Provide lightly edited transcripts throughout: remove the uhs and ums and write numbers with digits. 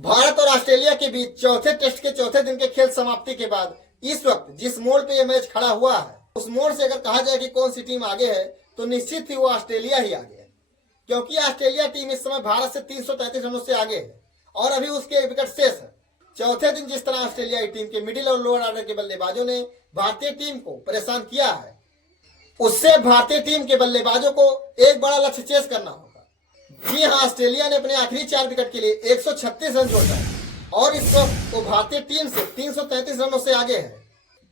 भारत और ऑस्ट्रेलिया के बीच चौथे टेस्ट के चौथे दिन के खेल समाप्ति के बाद इस वक्त जिस मोड़ पे यह मैच खड़ा हुआ है, उस मोड़ से अगर कहा जाए कि कौन सी टीम आगे है तो निश्चित ही वो ऑस्ट्रेलिया ही आगे है, क्योंकि ऑस्ट्रेलिया टीम इस समय भारत से 333 रनों से आगे है और अभी उसके एक विकेट शेष है। चौथे दिन जिस तरह ऑस्ट्रेलियाई टीम के मिडिल और लोअर ऑर्डर के बल्लेबाजों ने भारतीय टीम को परेशान किया है, उससे भारतीय टीम के बल्लेबाजों को एक बड़ा लक्ष्य चेस करना होगा। जी हाँ, ऑस्ट्रेलिया ने अपने आखिरी 4 विकेट के लिए 136 रन जोड़ा है और इस वक्त वो भारतीय टीम से 333 रनों से आगे है।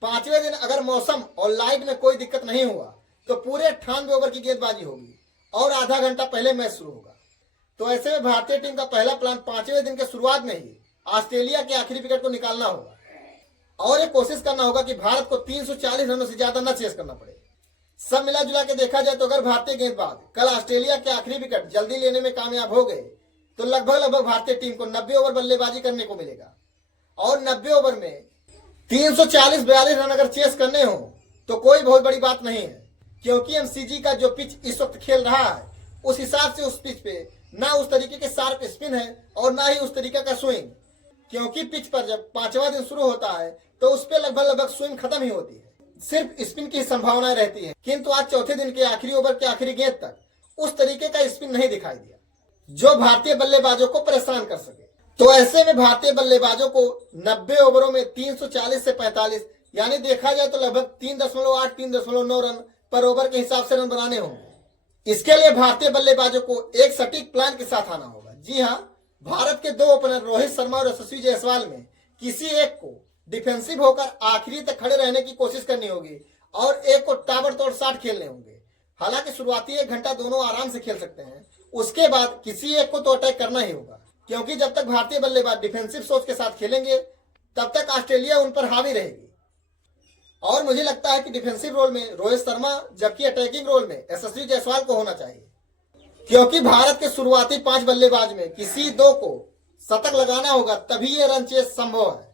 5वें दिन अगर मौसम और लाइट में कोई दिक्कत नहीं हुआ तो पूरे 98 ओवर की गेंदबाजी होगी और आधा घंटा पहले मैच शुरू होगा। तो ऐसे में भारतीय टीम का पहला प्लान 5वें दिन के शुरुआत में ही ऑस्ट्रेलिया के आखिरी विकेट को निकालना होगा और ये कोशिश करना होगा कि भारत को 340 रनों से ज्यादा न चेस करना पड़े। सब मिला जुला के देखा जाए तो अगर भारतीय गेंदबाज कल ऑस्ट्रेलिया के आखिरी विकेट जल्दी लेने में कामयाब हो गए तो लगभग भारतीय टीम को 90 ओवर बल्लेबाजी करने को मिलेगा और 90 ओवर में 340-42 रन अगर चेस करने हो तो कोई बहुत बड़ी बात नहीं है, क्योंकि एमसीजी का जो पिच इस वक्त खेल रहा है उस हिसाब से उस पिच पे ना उस तरीके के शार्प स्पिन है और ना ही उस तरीके का स्विंग, क्योंकि पिच पर जब 5वां दिन शुरू होता है तो उस पर लगभग स्विंग खत्म ही होती है, सिर्फ स्पिन की संभावनाएं रहती है। किंतु आज चौथे दिन के आखिरी ओवर के आखिरी गेंद तक उस तरीके का स्पिन नहीं दिखाई दिया जो भारतीय बल्लेबाजों को परेशान कर सके। तो ऐसे में भारतीय बल्लेबाजों को 90 ओवरों में 340 से 45 यानी देखा जाए तो लगभग 3.8-3.9 रन पर ओवर के हिसाब से रन बनाने होंगे। इसके लिए भारतीय बल्लेबाजों को एक सटीक प्लान के साथ आना होगा। जी हाँ, भारत के 2 ओपनर रोहित शर्मा और यशस्वी जायसवाल में किसी एक को डिफेंसिव होकर आखिरी तक खड़े रहने की कोशिश करनी होगी और एक को ताबड़तोड़ शॉट खेलने होंगे। हालांकि शुरुआती 1 घंटा दोनों आराम से खेल सकते हैं, उसके बाद किसी एक को तो अटैक करना ही होगा, क्योंकि जब तक भारतीय बल्लेबाज डिफेंसिव सोच के साथ खेलेंगे तब तक ऑस्ट्रेलिया उन पर हावी रहेगी। और मुझे लगता है कि डिफेंसिव रोल में रोहित शर्मा जबकि अटैकिंग रोल में यशस्वी जायसवाल को होना चाहिए, क्योंकि भारत के शुरुआती 5 बल्लेबाज में किसी 2 को शतक लगाना होगा तभी ये रन चेस संभव है।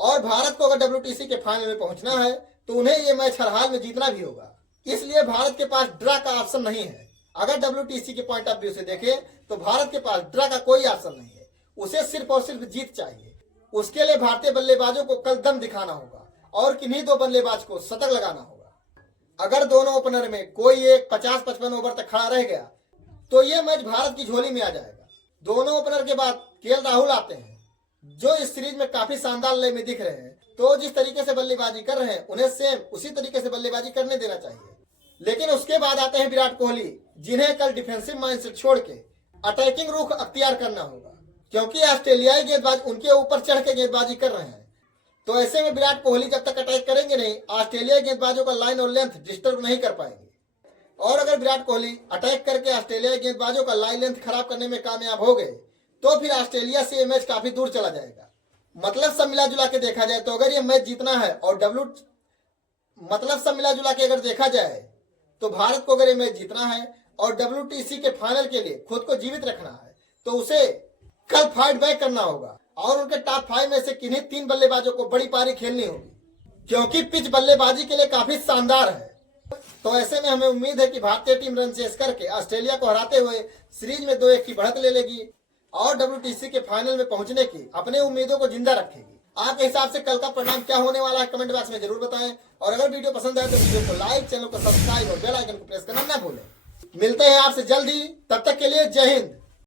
और भारत को अगर WTC के फाइनल में पहुंचना है तो उन्हें ये मैच हर हाल में जीतना भी होगा, इसलिए भारत के पास ड्रा का ऑप्शन नहीं है। अगर WTC के पॉइंट ऑफ व्यू से देखें तो भारत के पास ड्रा का कोई ऑप्शन नहीं है, उसे सिर्फ और सिर्फ जीत चाहिए। उसके लिए भारतीय बल्लेबाजों को कल दम दिखाना होगा और किन्हीं 2 बल्लेबाज को शतक लगाना होगा। अगर दोनों ओपनर में कोई एक 50-55 ओवर तक खड़ा रह गया तो ये मैच भारत की झोली में आ जाएगा। दोनों ओपनर के बाद KL राहुल आते हैं जो इस सीरीज में काफी शानदार लय में दिख रहे हैं, तो जिस तरीके से बल्लेबाजी कर रहे हैं उन्हें सेम उसी तरीके से बल्लेबाजी करने देना चाहिए। लेकिन उसके बाद आते हैं विराट कोहली, जिन्हें कल डिफेंसिव माइंडसेट छोड़ के अटैकिंग रुख अख्तियार करना होगा, क्योंकि ऑस्ट्रेलियाई गेंदबाज उनके ऊपर चढ़ के गेंदबाजी कर रहे हैं। तो ऐसे में विराट कोहली जब तक अटैक करेंगे नहीं, ऑस्ट्रेलियाई गेंदबाजों का लाइन और लेंथ डिस्टर्ब नहीं कर पाएंगे। और अगर विराट कोहली अटैक करके ऑस्ट्रेलियाई गेंदबाजों का लाइन लेंथ खराब करने में कामयाब हो गए तो फिर ऑस्ट्रेलिया से ये मैच काफी दूर चला जाएगा। मतलब सब मिला जुला के देखा जाए तो अगर ये मैच जीतना है और सब मिला जुला के अगर देखा जाए तो भारत को अगर ये मैच जीतना है और WTC के फाइनल के लिए खुद को जीवित रखना है तो उसे कल फाइट बैक करना होगा और उनके टॉप 5 में से किन्हीं 3 बल्लेबाजों को बड़ी पारी खेलनी होगी, क्योंकि पिच बल्लेबाजी के लिए काफी शानदार है। तो ऐसे में हमें उम्मीद है कि भारतीय टीम रन चेस करके ऑस्ट्रेलिया को हराते हुए सीरीज में 2-1 की बढ़त ले लेगी और WTC के फाइनल में पहुंचने की अपने उम्मीदों को जिंदा रखेगी। आपके हिसाब से कल का परिणाम क्या होने वाला है कमेंट बॉक्स में जरूर बताएं और अगर वीडियो पसंद आए तो वीडियो को लाइक, चैनल को सब्सक्राइब और बेल आइकन को प्रेस करना ना भूलें। मिलते हैं आपसे जल्दी, तब तक के लिए जय हिंद।